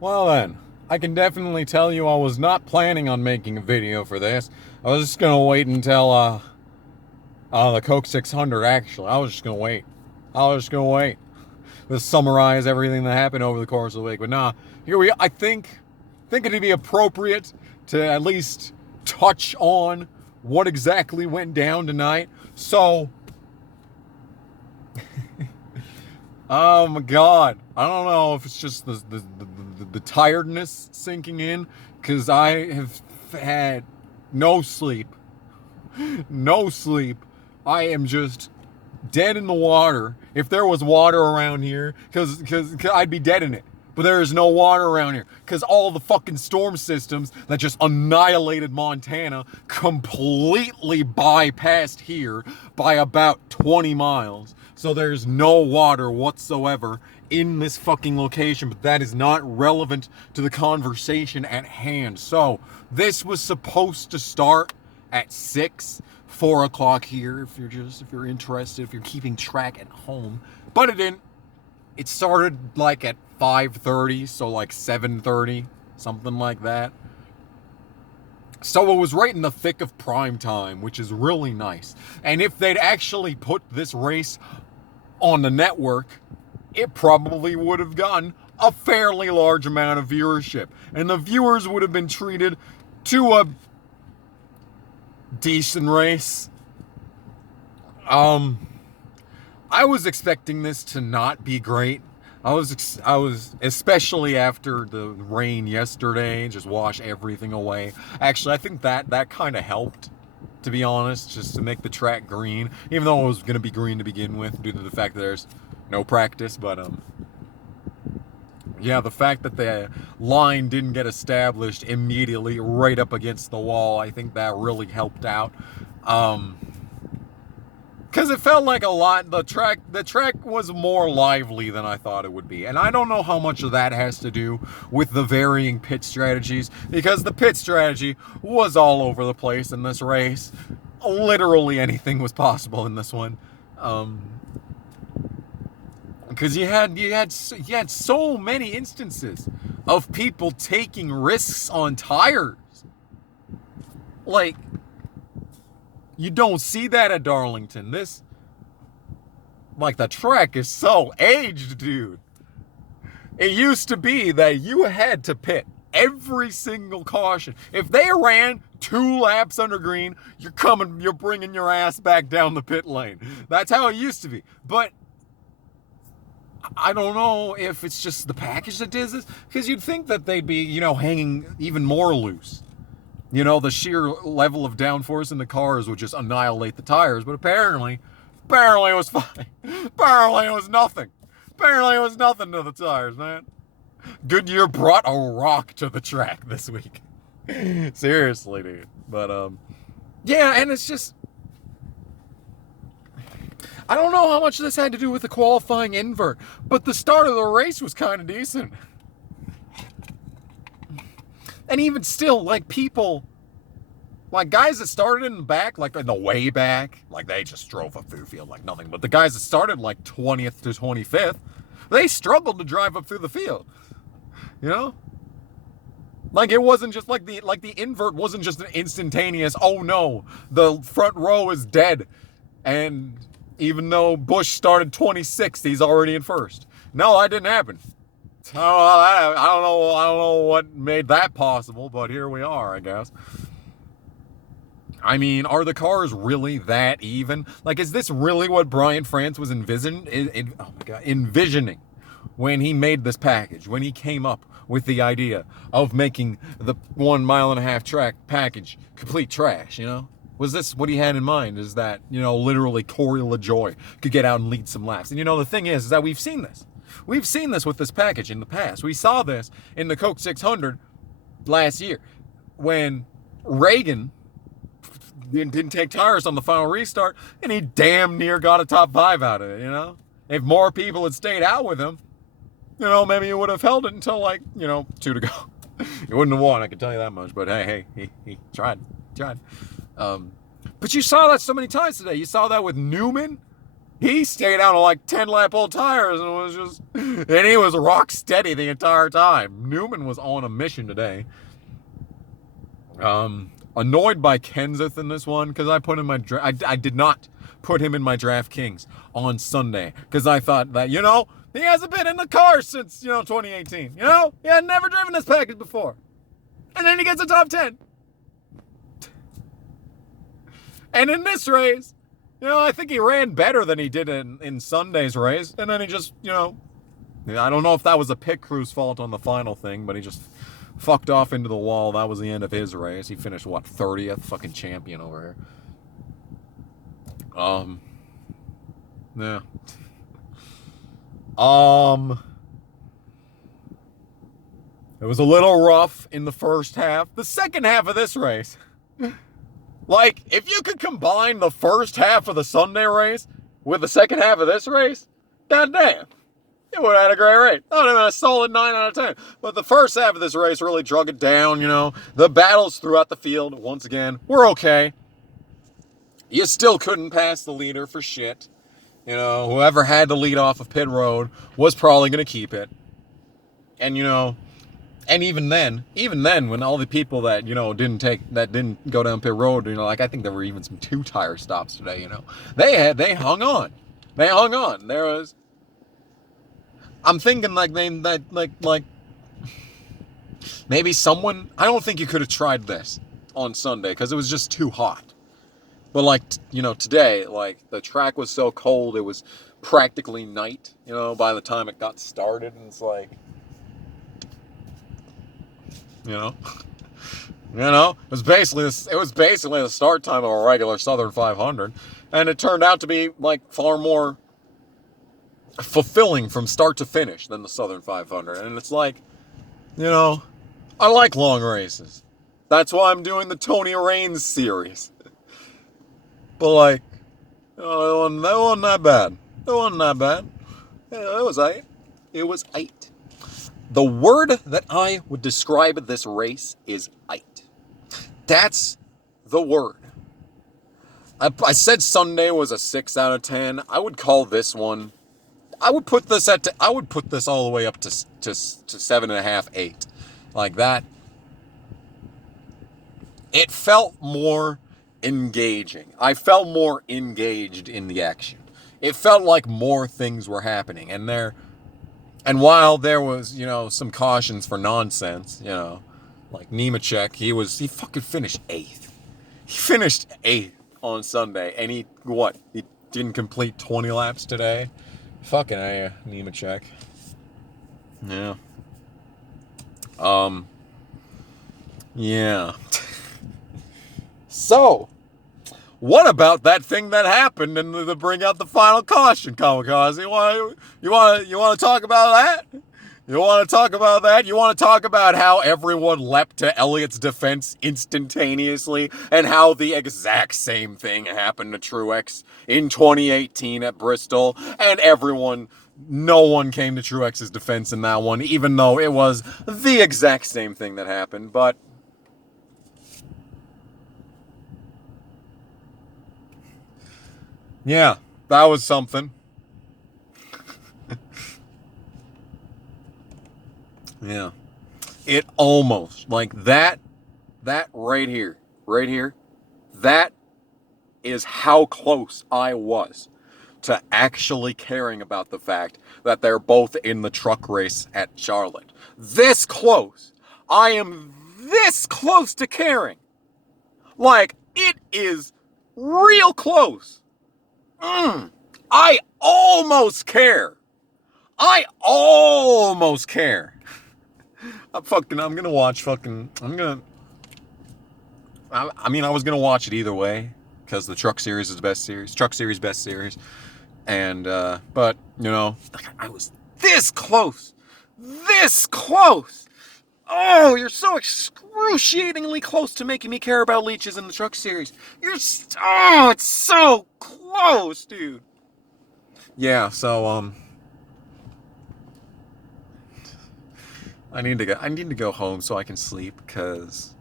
Well then, I can definitely tell you I was not planning on making a video for this. I was just gonna wait until the Coke 600 actually. I was just gonna wait. I was just gonna wait. Just summarize everything that happened over the course of the week. But nah, here we I think it'd be appropriate to at least touch on what exactly went down tonight. So oh my god. I don't know if it's just the tiredness sinking in, because I have had no sleep. No sleep. I am just dead in the water. If there was water around here, because I'd be dead in it. But there is no water around here because all the fucking storm systems that just annihilated Montana completely bypassed here by about 20 miles. So there's no water whatsoever in this fucking location, but that is not relevant to the conversation at hand. So this was supposed to start at 6, 4 o'clock here, if you're interested, if you're keeping track at home, but it didn't. It started like at 5:30, so like 7:30, something like that. So it was right in the thick of prime time, which is really nice. And if they'd actually put this race on the network, it probably would have gotten a fairly large amount of viewership. And the viewers would have been treated to a decent race. I was expecting this to not be great. I was especially after the rain yesterday, just wash everything away. Actually, I think that kind of helped, to be honest, just to make the track green, even though it was going to be green to begin with due to the fact that there's no practice. But yeah, the fact that the line didn't get established immediately right up against the wall, I think that really helped out. Because it felt like a lot, the track was more lively than I thought it would be. And I don't know how much of that has to do with the varying pit strategies, because the pit strategy was all over the place in this race. Literally anything was possible in this one. Because you had so many instances of people taking risks on tires. Like, you don't see that at Darlington. The track is so aged, dude. It used to be that you had to pit every single caution. If they ran 2 laps under green, you're bringing your ass back down the pit lane. That's how it used to be. But I don't know if it's just the package that does this, because you'd think that they'd be, hanging even more loose. The sheer level of downforce in the cars would just annihilate the tires, but apparently it was fine. Apparently it was nothing. Apparently it was nothing to the tires, man. Goodyear brought a rock to the track this week. Seriously, dude. But, yeah, and it's just, I don't know how much this had to do with the qualifying invert, but the start of the race was kind of decent. And even still, people, guys that started in the back, in the way back, they just drove up through the field like nothing. But the guys that started 20th to 25th, they struggled to drive up through the field. It wasn't just the invert wasn't just an instantaneous, oh no, the front row is dead. And even though Bush started 26th, he's already in first. No, that didn't happen. I don't know what made that possible, but here we are, I guess. I mean, are the cars really that even? Is this really what Brian France was envisioning when he made this package, when he came up with the idea of making the 1.5 mile track package complete trash, Was this what he had in mind? Is that, literally Corey LaJoie could get out and lead some laps? And the thing is that we've seen this. We've seen this with this package in the past. We saw this in the Coke 600 last year when Reagan didn't take tires on the final restart, and he damn near got a top 5 out of it, If more people had stayed out with him, maybe he would have held it until 2 to go. He wouldn't have won, I can tell you that much, but hey, he tried. But you saw that so many times today. You saw that with Newman. He stayed out on like 10 lap old tires and he was rock steady the entire time. Newman was on a mission today. Annoyed by Kenseth in this one because I put him in my I did not put him in my DraftKings on Sunday because I thought that, he hasn't been in the car since, 2018. He had never driven this package before. And then he gets a top 10. And in this race, I think he ran better than he did in Sunday's race. And then he just, I don't know if that was a pit crew's fault on the final thing, but he just fucked off into the wall. That was the end of his race. He finished, 30th? Fucking champion over here. Yeah. It was a little rough in the first half. The second half of this race, like, if you could combine the first half of the Sunday race with the second half of this race, goddamn, it would have had a great race. That would have been a solid 9 out of 10. But the first half of this race really drug it down, The battles throughout the field, once again, were okay. You still couldn't pass the leader for shit. Whoever had the lead off of pit road was probably going to keep it. And, and even then, when all the people that, didn't go down pit road, I think there were even some 2-tire stops today, they hung on. They hung on. I'm thinking maybe someone, I don't think you could have tried this on Sunday because it was just too hot. But today, the track was so cold, it was practically night, by the time it got started. And it's it was basically the start time of a regular Southern 500. And it turned out to be far more fulfilling from start to finish than the Southern 500. And it's I like long races. That's why I'm doing the Tony Raines series. But it wasn't that bad. It wasn't that bad. Yeah, it was 8. It was 8. The word that I would describe this race is 8. That's the word. I said Sunday was a 6 out of 10. I would call this one. I would put this all the way up to 7.5, 8. Like that. It felt more engaging. I felt more engaged in the action. It felt like more things were happening. And while there was, some cautions for nonsense, like Nemechek, he fucking finished 8th. He finished 8th on Sunday, and he didn't complete 20 laps today? Fucking A, Nemechek. Yeah. Yeah. So, what about that thing that happened and to bring out the final caution, Kamikaze? You want to talk about that? You want to talk about that? You want to talk about how everyone leapt to Elliott's defense instantaneously and how the exact same thing happened to Truex in 2018 at Bristol, and no one came to Truex's defense in that one, even though it was the exact same thing that happened. But yeah, that was something. Yeah. It almost, that right here, that is how close I was to actually caring about the fact that they're both in the truck race at Charlotte. This close. I am this close to caring. It is real close. I almost care. I almost care. I was gonna watch I was gonna watch it either way, because the Truck Series is the best series. Truck Series, best series. And, but, I was this close. This close. Oh, you're so excruciatingly close to making me care about leeches in the Truck Series. It's so close, dude. Yeah, so, I need to go home so I can sleep, because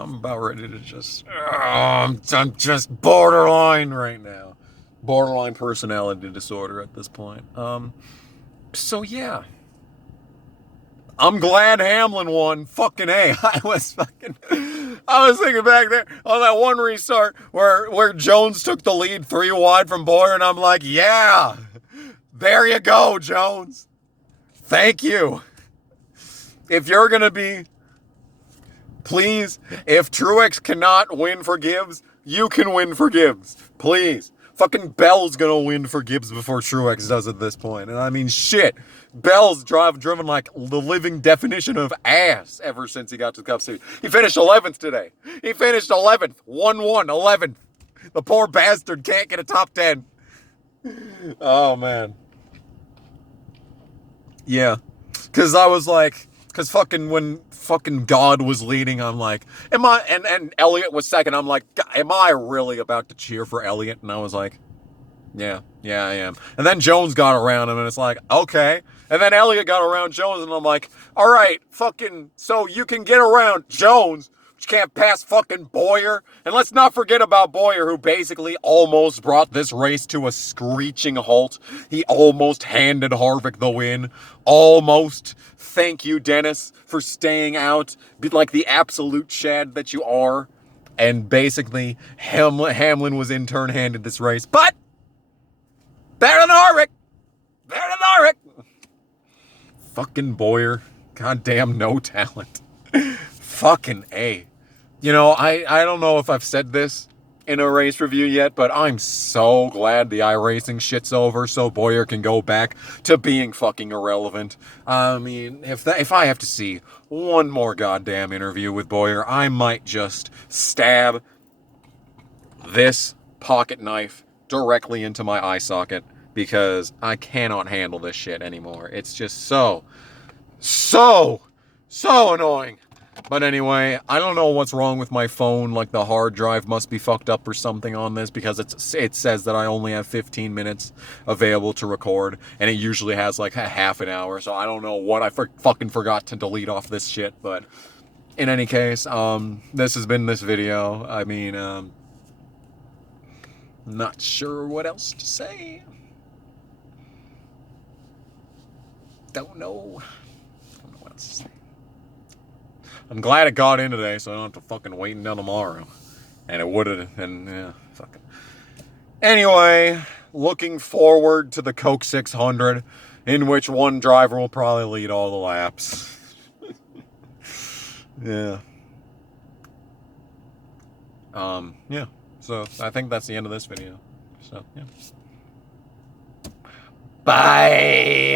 I'm about ready to just, I'm just borderline right now. Borderline personality disorder at this point. So yeah. I'm glad Hamlin won. Fucking A. I was thinking back there on that one restart where Jones took the lead 3 wide from Boyer, and I'm like, yeah, there you go, Jones. Thank you. If you're going to be, please, if Truex cannot win for Gibbs, you can win for Gibbs. Please. Fucking Bell's gonna win for Gibbs before Truex does at this point. And I mean, shit. Bell's driven like the living definition of ass ever since he got to the Cup Series. He finished 11th today. He finished 11th. 1-1, 11th. The poor bastard can't get a top 10. Oh, man. Yeah. Because I was like, when fucking God was leading, I'm like, and Elliott was second, I'm like, am I really about to cheer for Elliott? And I was like, yeah, I am. And then Jones got around him, and it's like, okay. And then Elliott got around Jones, and I'm like, all right, fucking, so you can get around Jones, but you can't pass fucking Boyer. And let's not forget about Boyer, who basically almost brought this race to a screeching halt. He almost handed Harvick the win. Almost. Thank you, Dennis, for staying out, like the absolute Chad that you are. And basically, Hamlin was in turn handed this race. But better than Harvick. Better than Harvick. Fucking Boyer. Goddamn no talent. Fucking A. You know, I don't know if I've said this in a race review yet, but I'm so glad the iRacing shit's over so Boyer can go back to being fucking irrelevant. I mean, if I have to see one more goddamn interview with Boyer, I might just stab this pocket knife directly into my eye socket because I cannot handle this shit anymore. It's just so annoying. But anyway, I don't know what's wrong with my phone. Like the hard drive must be fucked up or something on this because it says that I only have 15 minutes available to record, and it usually has like a half an hour. So I don't know what I fucking forgot to delete off this shit. But in any case, this has been this video. I mean, not sure what else to say. Don't know what else to say. I'm glad it got in today, so I don't have to fucking wait until tomorrow. And it would've, and yeah, fucking. Anyway, looking forward to the Coke 600, in which one driver will probably lead all the laps. Yeah. Yeah. So I think that's the end of this video. So yeah. Bye.